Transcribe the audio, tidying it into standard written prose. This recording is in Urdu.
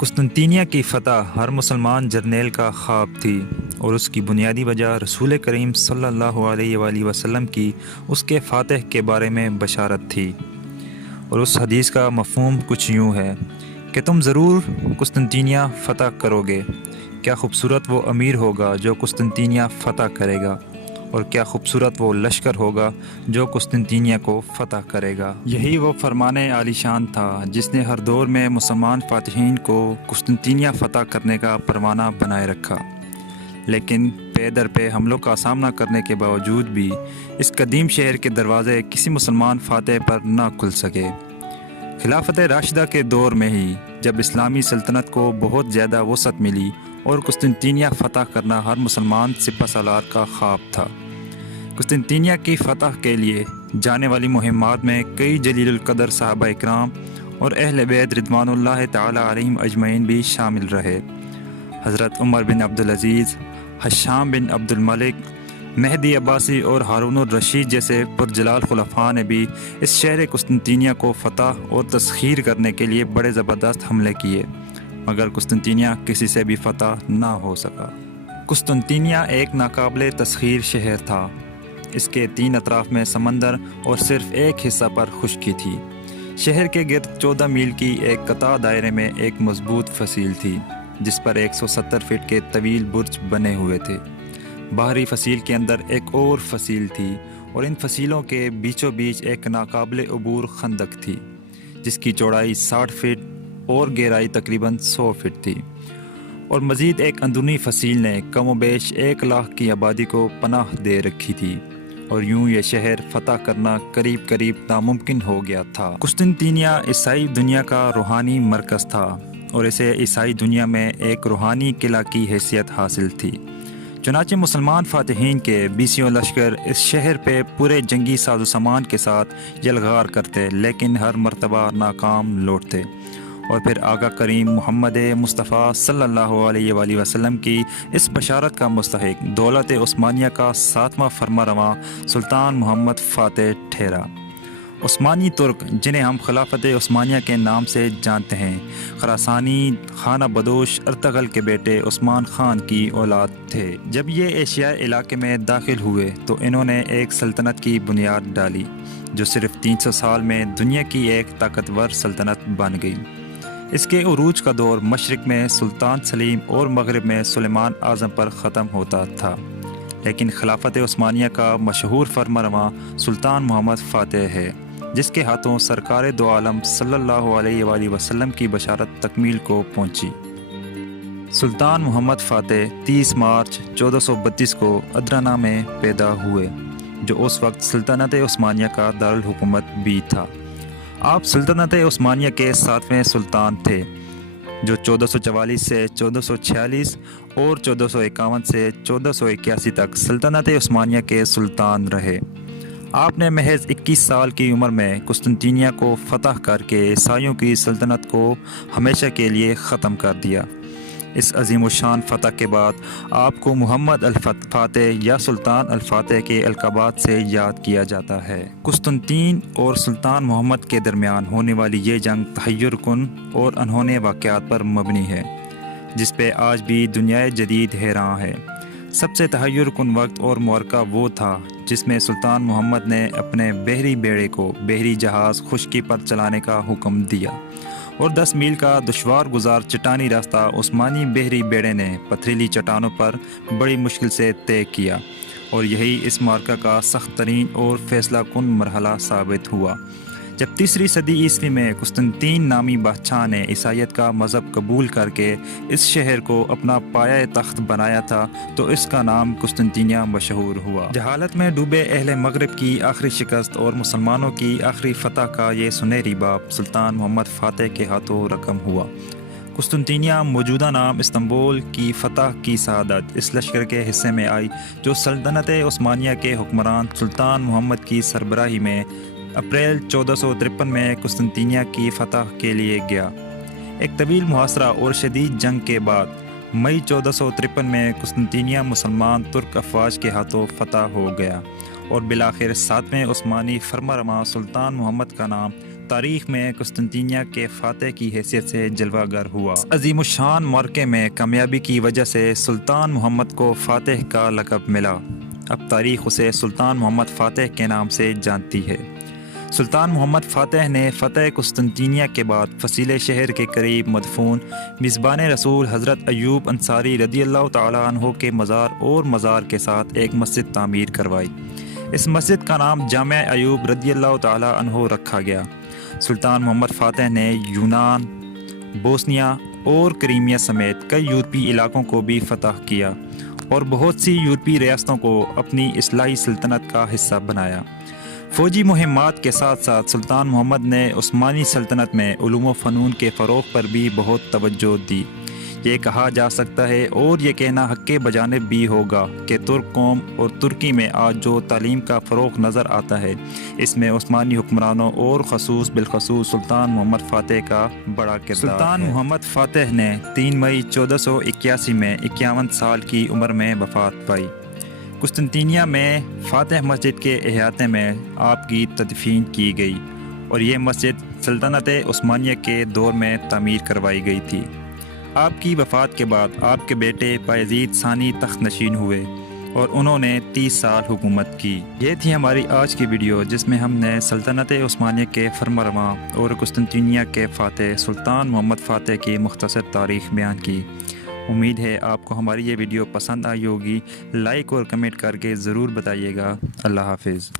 قسطنطینیہ کی فتح ہر مسلمان جرنیل کا خواب تھی، اور اس کی بنیادی وجہ رسول کریم صلی اللہ علیہ وآلہ وسلم کی اس کے فاتح کے بارے میں بشارت تھی۔ اور اس حدیث کا مفہوم کچھ یوں ہے کہ تم ضرور قسطنطینیہ فتح کرو گے۔ کیا خوبصورت وہ امیر ہوگا جو قسطنطینیہ فتح کرے گا، اور کیا خوبصورت وہ لشکر ہوگا جو قسطنطینیہ کو فتح کرے گا۔ یہی وہ فرمان عالی شان تھا جس نے ہر دور میں مسلمان فاتحین کو قسطنطینیہ فتح کرنے کا پروانہ بنائے رکھا، لیکن پے در پے حملوں کا سامنا کرنے کے باوجود بھی اس قدیم شہر کے دروازے کسی مسلمان فاتح پر نہ کھل سکے۔ خلافت راشدہ کے دور میں ہی جب اسلامی سلطنت کو بہت زیادہ وسعت ملی اور قسطنطینیہ فتح کرنا ہر مسلمان سپہ سالار کا خواب تھا۔ قسطنطینیہ کی فتح کے لیے جانے والی مہمات میں کئی جلیل القدر صحابہ اکرام اور اہل بیت رضوان اللہ تعالی علیہم اجمعین بھی شامل رہے۔ حضرت عمر بن عبدالعزیز، حشام بن عبد الملک، مہدی عباسی اور ہارون الرشید جیسے پرجلال خلفاء نے بھی اس شہر قسطنطینیہ کو فتح اور تسخیر کرنے کے لیے بڑے زبردست حملے کیے، مگر قسطنطینیہ کسی سے بھی فتح نہ ہو سکا۔ قسطنطینیہ ایک ناقابل تسخیر شہر تھا۔ اس کے 3 اطراف میں سمندر اور صرف ایک حصہ پر خشکی تھی۔ شہر کے گرد 14 میل کی ایک قطع دائرے میں ایک مضبوط فصیل تھی جس پر 170 فٹ کے طویل برج بنے ہوئے تھے۔ باہری فصیل کے اندر ایک اور فصیل تھی، اور ان فصیلوں کے بیچوں بیچ ایک ناقابل عبور خندق تھی جس کی چوڑائی 60 فٹ اور گہرائی تقریباً 100 فٹ تھی۔ اور مزید ایک اندرونی فصیل نے کم و بیش 1 لاکھ کی آبادی کو پناہ دے رکھی تھی، اور یوں یہ شہر فتح کرنا قریب قریب ناممکن ہو گیا تھا۔ قسطنطینیہ عیسائی دنیا کا روحانی مرکز تھا، اور اسے عیسائی دنیا میں ایک روحانی قلعہ کی حیثیت حاصل تھی۔ چنانچہ مسلمان فاتحین کے 20 لشکر اس شہر پہ پورے جنگی ساز و سامان کے ساتھ یلغار کرتے، لیکن ہر مرتبہ ناکام لوٹتے، اور پھر آقا کریم محمد مصطفیٰ صلی اللہ علیہ وآلہ وسلم کی اس بشارت کا مستحق دولت عثمانیہ کا 7واں فرما رواں سلطان محمد فاتح ٹھہرا۔ عثمانی ترک، جنہیں ہم خلافت عثمانیہ کے نام سے جانتے ہیں، خراسانی خانہ بدوش ارطغرل کے بیٹے عثمان خان کی اولاد تھے۔ جب یہ ایشیائی علاقے میں داخل ہوئے تو انہوں نے ایک سلطنت کی بنیاد ڈالی جو صرف 300 سال میں دنیا کی ایک طاقتور سلطنت بن گئی۔ اس کے عروج کا دور مشرق میں سلطان سلیم اور مغرب میں سلیمان اعظم پر ختم ہوتا تھا، لیکن خلافت عثمانیہ کا مشہور فرمانروا سلطان محمد فاتح ہے، جس کے ہاتھوں سرکار دو عالم صلی اللہ علیہ وآلہ وسلم کی بشارت تکمیل کو پہنچی۔ سلطان محمد فاتح 30 مارچ 1432 کو ادرانہ میں پیدا ہوئے، جو اس وقت سلطنت عثمانیہ کا دارالحکومت بھی تھا۔ آپ سلطنت عثمانیہ کے 7ویں سلطان تھے، جو 1444 سے 1446 اور 1451 سے 1481 تک سلطنت عثمانیہ کے سلطان رہے۔ آپ نے محض 21 سال کی عمر میں قسطنطینیہ کو فتح کر کے عیسائیوں کی سلطنت کو ہمیشہ کے لیے ختم کر دیا۔ اس عظیم الشان فتح کے بعد آپ کو محمد الفاتح یا سلطان الفاتح کے القابات سے یاد کیا جاتا ہے۔ قسطنطین اور سلطان محمد کے درمیان ہونے والی یہ جنگ تحیر کن اور انہونے واقعات پر مبنی ہے، جس پہ آج بھی دنیا جدید حیران ہے۔ سب سے تحیر کن وقت اور معرکہ وہ تھا جس میں سلطان محمد نے اپنے بحری بیڑے کو بحری جہاز خشکی پر چلانے کا حکم دیا، اور 10 میل کا دشوار گزار چٹانی راستہ عثمانی بحری بیڑے نے پتھریلی چٹانوں پر بڑی مشکل سے طے کیا، اور یہی اس معرکہ کا سخت ترین اور فیصلہ کن مرحلہ ثابت ہوا۔ جب 3 صدی عیسوی میں قسطنطین نامی بادشاہ نے عیسائیت کا مذہب قبول کر کے اس شہر کو اپنا پایہ تخت بنایا تھا تو اس کا نام قسطنطینیہ مشہور ہوا۔ جہالت میں ڈوبے اہل مغرب کی آخری شکست اور مسلمانوں کی آخری فتح کا یہ سنہری باب سلطان محمد فاتح کے ہاتھوں رقم ہوا۔ قسطنطینیہ موجودہ نام استنبول کی فتح کی سعادت اس لشکر کے حصے میں آئی جو سلطنت عثمانیہ کے حکمران سلطان محمد کی سربراہی میں اپریل 1453 میں قسطنطینیہ کی فتح کے لیے گیا۔ ایک طویل محاصرہ اور شدید جنگ کے بعد مئی 1453 میں قسطنطینیہ مسلمان ترک افواج کے ہاتھوں فتح ہو گیا، اور بالآخر 7ویں عثمانی فرمانروا سلطان محمد کا نام تاریخ میں قسطنطنیہ کے فاتح کی حیثیت سے جلوہ گر ہوا۔ عظیم الشان معرکے میں کامیابی کی وجہ سے سلطان محمد کو فاتح کا لقب ملا۔ اب تاریخ اسے سلطان محمد فاتح کے نام سے جانتی ہے۔ سلطان محمد فاتح نے فتح قسطنطنیہ کے بعد فسیلے شہر کے قریب مدفون میزبان رسول حضرت ایوب انصاری رضی اللہ تعالیٰ عنہ کے مزار اور مزار کے ساتھ ایک مسجد تعمیر کروائی۔ اس مسجد کا نام جامع ایوب رضی اللہ تعالیٰ عنہ رکھا گیا۔ سلطان محمد فاتح نے یونان، بوسنیا اور کریمیا سمیت کئی یورپی علاقوں کو بھی فتح کیا اور بہت سی یورپی ریاستوں کو اپنی اصلاحی سلطنت کا حصہ بنایا۔ فوجی مہمات کے ساتھ ساتھ سلطان محمد نے عثمانی سلطنت میں علوم و فنون کے فروغ پر بھی بہت توجہ دی۔ یہ کہا جا سکتا ہے اور یہ کہنا حق کے بجانب بھی ہوگا کہ ترک قوم اور ترکی میں آج جو تعلیم کا فروغ نظر آتا ہے، اس میں عثمانی حکمرانوں اور بالخصوص سلطان محمد فاتح کا بڑا کردار ہے۔ سلطان محمد فاتح نے 3 مئی 1481 میں 51 سال کی عمر میں وفات پائی۔ قسطنطنیہ میں فاتح مسجد کے احاطے میں آپ کی تدفین کی گئی اور یہ مسجد سلطنت عثمانیہ کے دور میں تعمیر کروائی گئی تھی۔ آپ کی وفات کے بعد آپ کے بیٹے بایزید ثانی تخت نشین ہوئے اور انہوں نے 30 سال حکومت کی۔ یہ تھی ہماری آج کی ویڈیو، جس میں ہم نے سلطنت عثمانیہ کے فرمانرواں اور قسطنطنیہ کے فاتح سلطان محمد فاتح کی مختصر تاریخ بیان کی۔ امید ہے آپ کو ہماری یہ ویڈیو پسند آئی ہوگی۔ لائک اور کمنٹ کر کے ضرور بتائیے گا۔ اللہ حافظ۔